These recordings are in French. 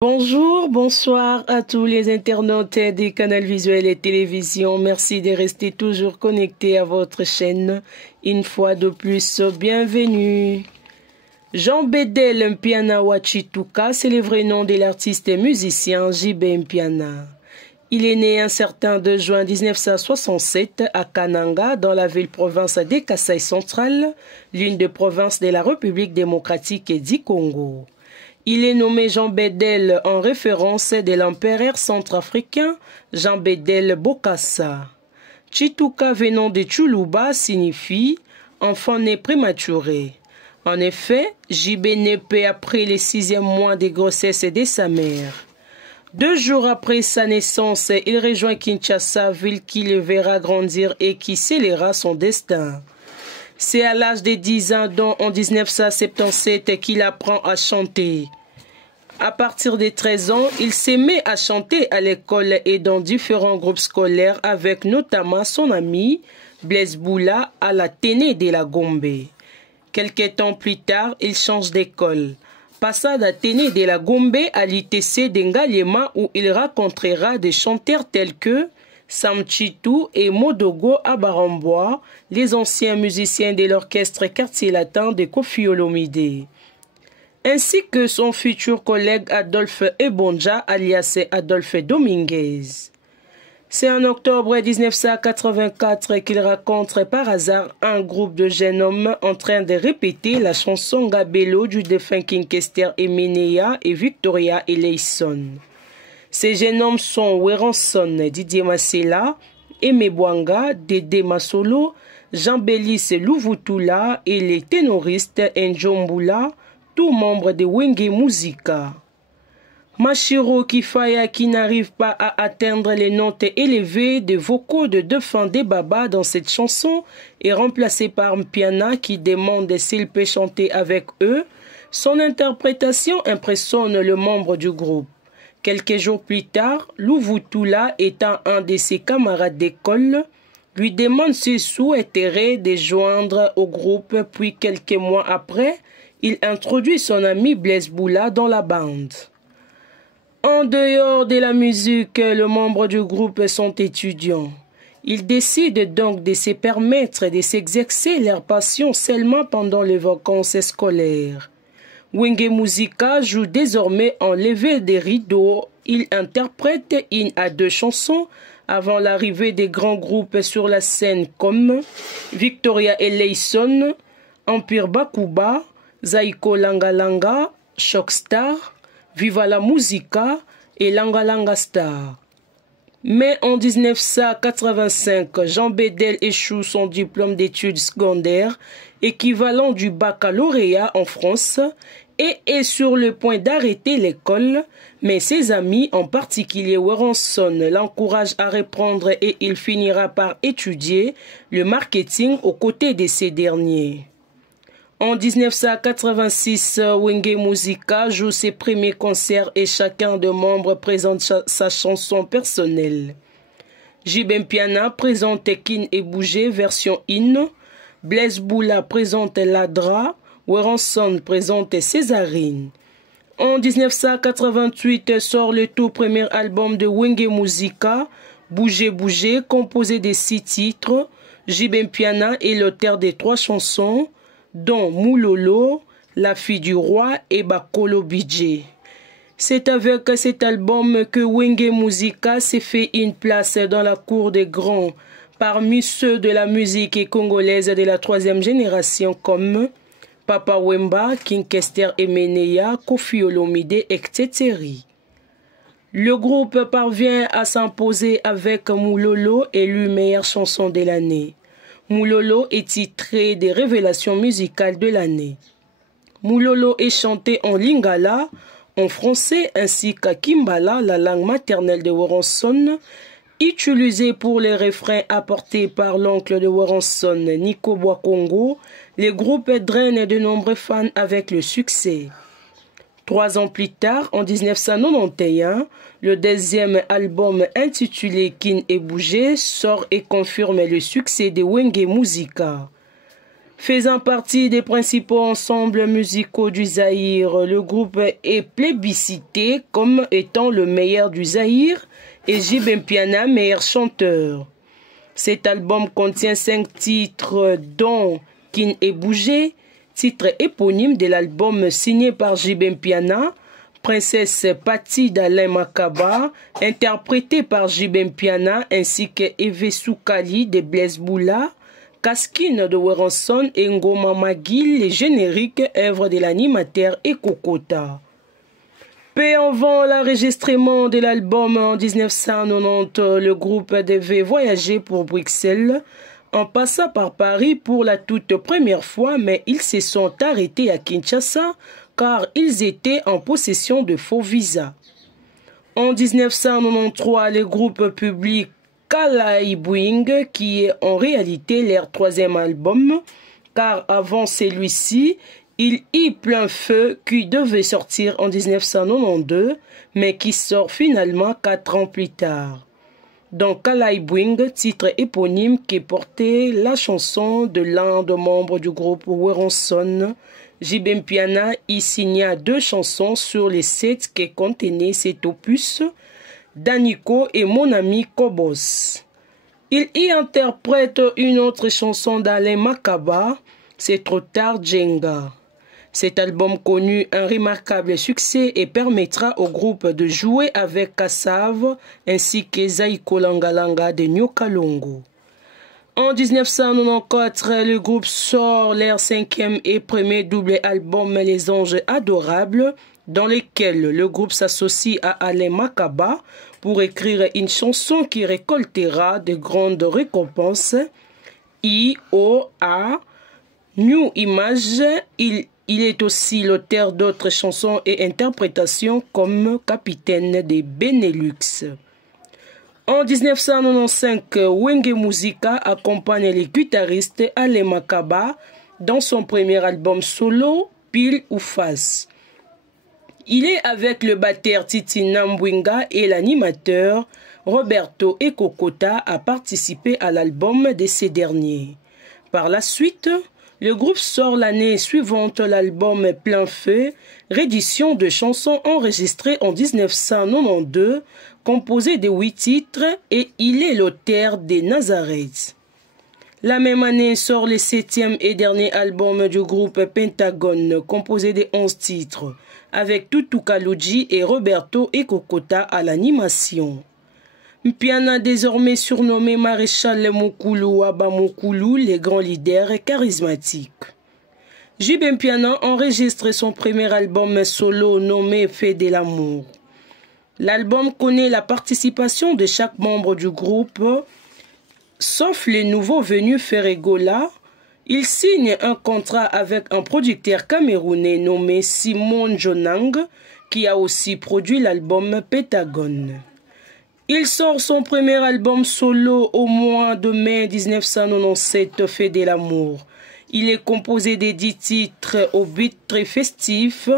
Bonjour, bonsoir à tous les internautes des canaux visuels et télévision. Merci de rester toujours connectés à votre chaîne. Une fois de plus, bienvenue. Jean Bedel Mpiana Wachituka, c'est le vrai nom de l'artiste et musicien JB Mpiana. Il est né un certain 2 juin 1967 à Kananga, dans la ville-province des Kasaï centrale, l'une des provinces de la République démocratique du Congo. Il est nommé Jean Bedel en référence de l'empereur centrafricain Jean Bedel Bokassa. Chituka venant de Chuluba signifie enfant né prématuré. En effet, JB naît peu après le 6e mois de grossesse de sa mère. 2 jours après sa naissance, il rejoint Kinshasa, ville qui le verra grandir et qui scellera son destin. C'est à l'âge de 10 ans, donc en 1977, qu'il apprend à chanter. À partir de 13 ans, il se met à chanter à l'école et dans différents groupes scolaires avec notamment son ami Blaise Boula à la Téné de la Gombe. Quelques temps plus tard, il change d'école. Passant à Téné de la Gombe à l'ITC d'Engaliema où il rencontrera des chanteurs tels que Sam Chitu et Modogo Abarambois, les anciens musiciens de l'orchestre Quartier Latin de Koffi Olomide, ainsi que son futur collègue Adolphe Ebonja, alias Adolphe Dominguez. C'est en octobre 1984 qu'il rencontre par hasard un groupe de jeunes hommes en train de répéter la chanson Gabelo du défunt King Kester Emenea et Victoria Eleison. Ces jeunes hommes sont Weranson, Didier Masela, Aimé Bwanga, Dédé Masolo, Jean-Bélis Louvutula et les ténoristes Njombula, tous membres de Wenge Musica. Mashiro Kifaya, qui n'arrive pas à atteindre les notes élevées des vocaux de Defan Debaba dans cette chanson, est remplacé par Mpiana qui demande s'il peut chanter avec eux. Son interprétation impressionne le membre du groupe. Quelques jours plus tard, Louvutula, étant un de ses camarades d'école, lui demande s'il souhaiterait de joindre au groupe, puis quelques mois après, il introduit son ami Blaise Boula dans la bande. En dehors de la musique, les membres du groupe sont étudiants. Ils décident donc de se permettre de s'exercer leur passion seulement pendant les vacances scolaires. Wenge Musica joue désormais en levée des rideaux. Il interprète 1 à 2 chansons avant l'arrivée des grands groupes sur la scène comme Victoria Eleison, Empire Bakuba, Zaiko Langalanga, Shockstar, Viva la Musica et Langalanga Star. Mais en 1985, Jean Bedel échoue son diplôme d'études secondaires, équivalent du baccalauréat en France, et est sur le point d'arrêter l'école, mais ses amis, en particulier Weranson, l'encouragent à reprendre et il finira par étudier le marketing aux côtés de ces derniers. En 1986, Wenge Musica joue ses premiers concerts et chacun des membres présente sa chanson personnelle. JB Mpiana présente Kin et Bougé version In, Blaise Boula présente Ladra, Weranson présente Césarine. En 1988 sort le tout premier album de Wenge Musica, Bougé Bougé, composé de 6 titres. JB Mpiana est l'auteur des 3 chansons, dont Moulolo, La fille du roi et Bakolo Bidje. C'est avec cet album que Wenge Musica s'est fait une place dans la cour des grands parmi ceux de la musique congolaise de la 3e génération comme Papa Wemba, King Kester Emenea, Koffi Olomide, etc. Le groupe parvient à s'imposer avec Moulolo, élu meilleure chanson de l'année. Moulolo est titré des révélations musicales de l'année. Moulolo est chanté en lingala, en français ainsi qu'à Kimbala, la langue maternelle de Weranson, utilisé pour les refrains apportés par l'oncle de Weranson, Nico Boakongo. Le groupe draine de nombreux fans avec le succès. 3 ans plus tard, en 1991, le 2e album intitulé Kin et Bougé sort et confirme le succès de Wenge Musica. Faisant partie des principaux ensembles musicaux du Zaïre, le groupe est plébiscité comme étant le meilleur du Zaïre et JB Mpiana meilleur chanteur. Cet album contient 5 titres dont Kin et Bougé, titre éponyme de l'album signé par JB Mpiana, Princesse Patti d'Alain Makaba, interprété par JB Mpiana ainsi que Eve Soukali de Blaise Boula, Kaskine de Werenson et Ngoma Magil, les génériques œuvres de l'animateur et Kokota. Peu avant l'enregistrement de l'album en 1990, le groupe devait voyager pour Bruxelles en passant par Paris pour la toute première fois, mais ils se sont arrêtés à Kinshasa car ils étaient en possession de faux visas. En 1993, le groupe publie Kalai Bwing, qui est en réalité leur 3e album, car avant celui-ci, il y Plein Feu, qui devait sortir en 1992, mais qui sort finalement 4 ans plus tard. Dans Kalai Bwing, titre éponyme qui portait la chanson de l'un des membres du groupe Werenson, JB Mpiana y signa 2 chansons sur les 7 qui contenaient cet opus, Daniko et Mon ami Kobos. Il y interprète une autre chanson d'Alain Makaba, C'est trop tard Jenga. Cet album connut un remarquable succès et permettra au groupe de jouer avec Kassav ainsi que Zaiko Langalanga de Nyokalongo. En 1994, le groupe sort leur 5e et premier double album Les Anges Adorables, dans lequel le groupe s'associe à Alain Makaba pour écrire une chanson qui récoltera de grandes récompenses. I.O.A. New Image, il est aussi l'auteur d'autres chansons et interprétations comme Capitaine des Benelux. En 1995, Wenge Musica accompagne le guitariste Alain Makaba dans son premier album solo, Pile ou Face. Il est avec le batteur Titi Nambwinga et l'animateur Roberto Ekokota à participer à l'album de ces derniers. Par la suite, le groupe sort l'année suivante l'album Plein Feu, réédition de chansons enregistrées en 1992, composé de 8 titres, et il est l'auteur des Nazareth. La même année sort le 7e et dernier album du groupe Pentagone, composé de 11 titres, avec Tutu Kaluji et Roberto Ekokota à l'animation. Mpiana, désormais surnommé Maréchal Mokulu Aba Mokulu, les grands leaders charismatiques. JB Mpiana enregistre son premier album solo nommé Fait de l'amour. L'album connaît la participation de chaque membre du groupe, sauf les nouveaux venus Ferregola. Il signe un contrat avec un producteur camerounais nommé Simon Jonang, qui a aussi produit l'album Pentagone. Il sort son premier album solo au mois de mai 1997, Fait de l'amour. Il est composé de 10 titres au beat très festif,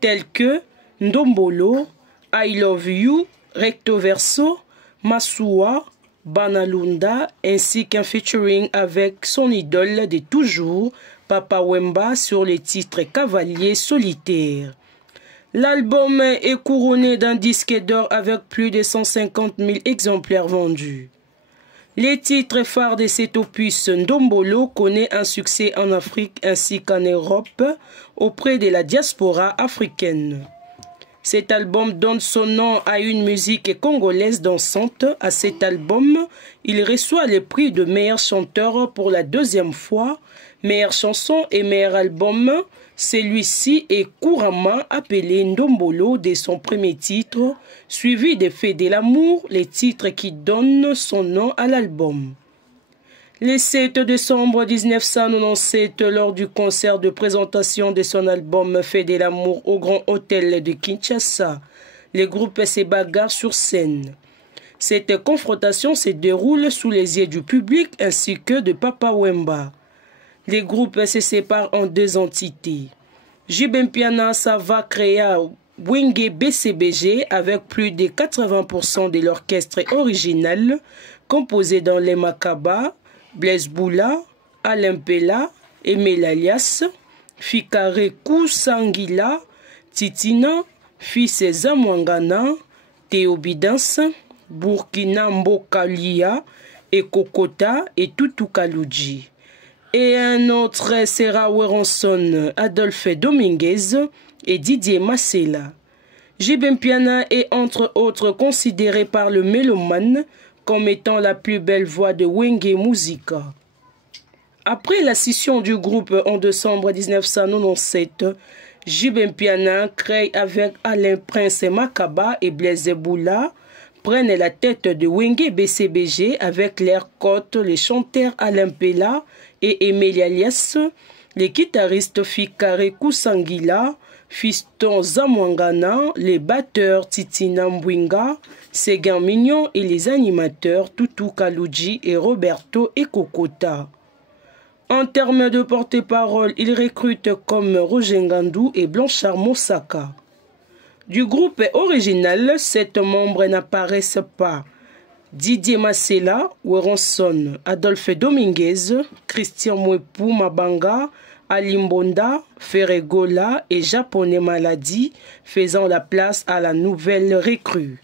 tels que Ndombolo, I Love You, Recto Verso, Masua, Banalunda, ainsi qu'un featuring avec son idole de toujours, Papa Wemba, sur les titres Cavalier Solitaire. L'album est couronné d'un disque d'or avec plus de 150 000 exemplaires vendus. Les titres phares de cet opus, Ndombolo connaît un succès en Afrique ainsi qu'en Europe auprès de la diaspora africaine. Cet album donne son nom à une musique congolaise dansante. À cet album, il reçoit le prix de meilleur chanteur pour la 2e fois, meilleure chanson et meilleur album. Celui-ci est couramment appelé Ndombolo de son premier titre, suivi de Fait de l'amour, les titres qui donnent son nom à l'album. Le 7 décembre 1997, lors du concert de présentation de son album Fait de l'amour au Grand Hôtel de Kinshasa, le groupe se bagarre sur scène. Cette confrontation se déroule sous les yeux du public ainsi que de Papa Wemba. Les groupes se séparent en 2 entités. JB Mpiana va créer Wenge BCBG avec plus de 80% de l'orchestre original, composé dans les Makaba, Blaise Boula, Alain Pella, Emel Alias, Fikare Kusangila, Titina, Fils Zamwangana, Théobidance, Burkina Mbokalia, et Kokota et Tutu Kaluji. Et un autre sera Weronson, Adolphe Dominguez et Didier Massela. JB Mpiana est entre autres considéré par le mélomane comme étant la plus belle voix de Wenge Musica. Après la scission du groupe en décembre 1997, JB Mpiana crée avec Alain Prince Makaba et Blaise Boula prennent la tête de Wenge BCBG avec l'air Côte, les chanteurs Alain Pella et Emel Alias, les guitaristes Fikare Kusangila, Fiston Zamwangana, les batteurs Titina Mbwinga, Séguin Mignon et les animateurs Tutu Kaluji et Roberto Ekokota. En termes de porte-parole, ils recrutent comme Roger Ngandou et Blanchard Mosaka. Du groupe original, 7 membres n'apparaissent pas. Didier Massela, Weronson, Adolphe Dominguez, Christian Mwepou Mabanga, Alimbonda, Ferregola et Japonais Maladi, faisant la place à la nouvelle recrue.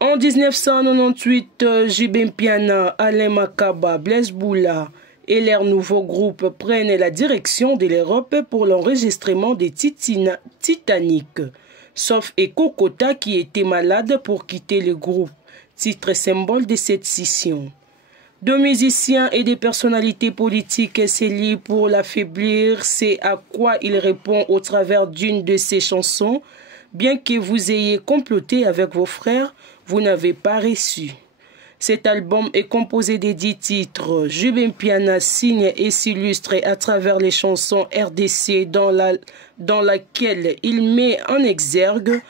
En 1998, JB Mpiana, Alain Makaba, Blaise Boula et leur nouveau groupe prennent la direction de l'Europe pour l'enregistrement des Titanic, sauf Ekokota qui était malade pour quitter le groupe, titre symbole de cette scission. Deux musiciens et des personnalités politiques s'allient pour l'affaiblir, c'est à quoi il répond au travers d'une de ses chansons. Bien que vous ayez comploté avec vos frères, vous n'avez pas reçu. Cet album est composé des 10 titres. JB Mpiana signe et s'illustre à travers les chansons RDC dans laquelle il met en exergue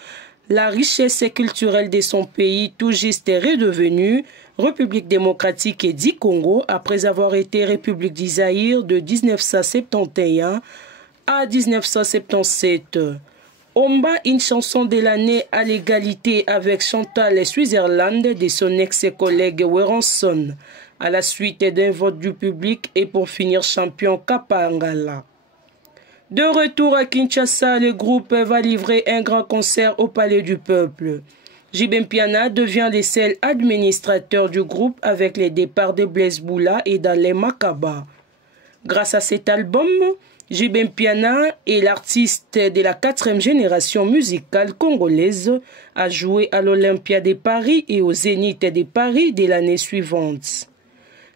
la richesse culturelle de son pays tout juste redevenu République démocratique et dit Congo après avoir été République du Zaïre de 1971 à 1977. Omba, une chanson de l'année à l'égalité avec Chantal Switzerland de son ex-collègue Weronson, à la suite d'un vote du public et pour finir champion Kapangala. De retour à Kinshasa, le groupe va livrer un grand concert au Palais du Peuple. JB Mpiana devient le seul administrateur du groupe avec les départs de Blaise Boula et d'Alain Makaba. Grâce à cet album, JB Mpiana est l'artiste de la 4e génération musicale congolaise à jouer à l'Olympia de Paris et au Zénith de Paris de l'année suivante.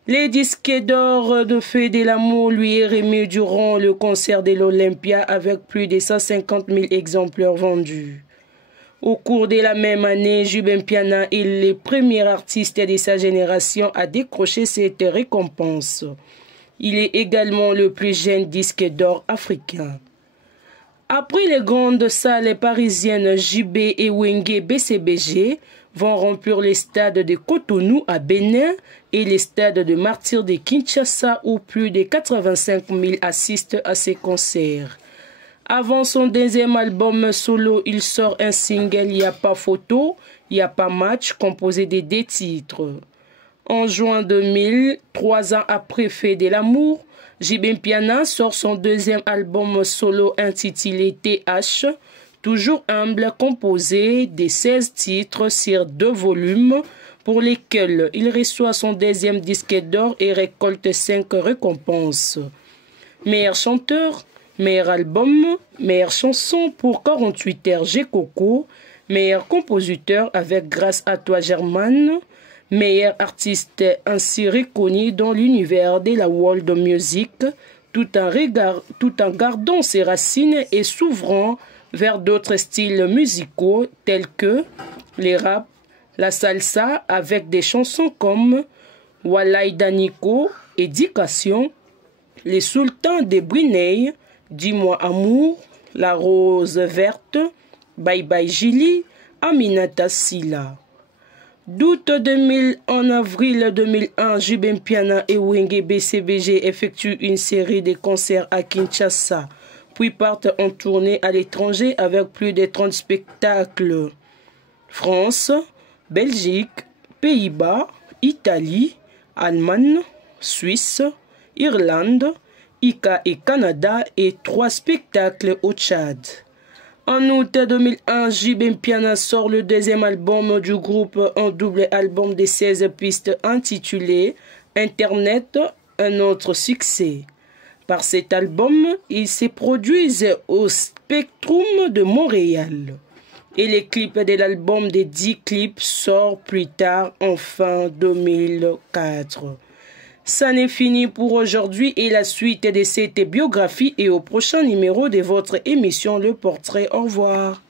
Les disques d'or de Feu de l'amour lui est remis durant le concert de l'Olympia avec plus de 150 000 exemplaires vendus. Au cours de la même année, JB Mpiana est le premier artiste de sa génération à décrocher cette récompense. Il est également le plus jeune disque d'or africain. Après les grandes salles parisiennes JB et Wenge BCBG vont remplir les stades de Cotonou à Bénin et les stades de Martyrs de Kinshasa où plus de 85 000 assistent à ces concerts. Avant son deuxième album solo, il sort un single « Y a pas photo, y a pas match » composé de 2 titres. En juin 2000, 3 ans après Fait de l'amour, JB Mpiana sort son deuxième album solo intitulé TH, toujours humble, composé de 16 titres sur 2 volumes, pour lesquels il reçoit son deuxième disque d'or et récolte 5 récompenses. Meilleur chanteur, meilleur album, meilleure chanson pour 48 heures G Coco, meilleur compositeur avec Grâce à toi Germaine, meilleur artiste ainsi reconnu dans l'univers de la world music, tout en gardant ses racines et s'ouvrant vers d'autres styles musicaux tels que les rap, la salsa avec des chansons comme Walay Daniko, Éducation, les sultans de Brunei, Dis-moi amour, La rose verte, Bye Bye Gili, Aminata Silla. D'août 2000 en avril 2001, JB Mpiana et Wenge BCBG effectuent une série de concerts à Kinshasa, puis partent en tournée à l'étranger avec plus de 30 spectacles. France, Belgique, Pays-Bas, Italie, Allemagne, Suisse, Irlande, ICA et Canada et 3 spectacles au Tchad. En août 2001, J.B. Mpiana sort le deuxième album du groupe, un double album de 16 pistes intitulé Internet, un autre succès. Par cet album, ils se produisent au Spectrum de Montréal. Et les clips de l'album des 10 clips sortent plus tard en fin 2004. Ça n'est fini pour aujourd'hui et la suite de cette biographie et au prochain numéro de votre émission Le Portrait. Au revoir.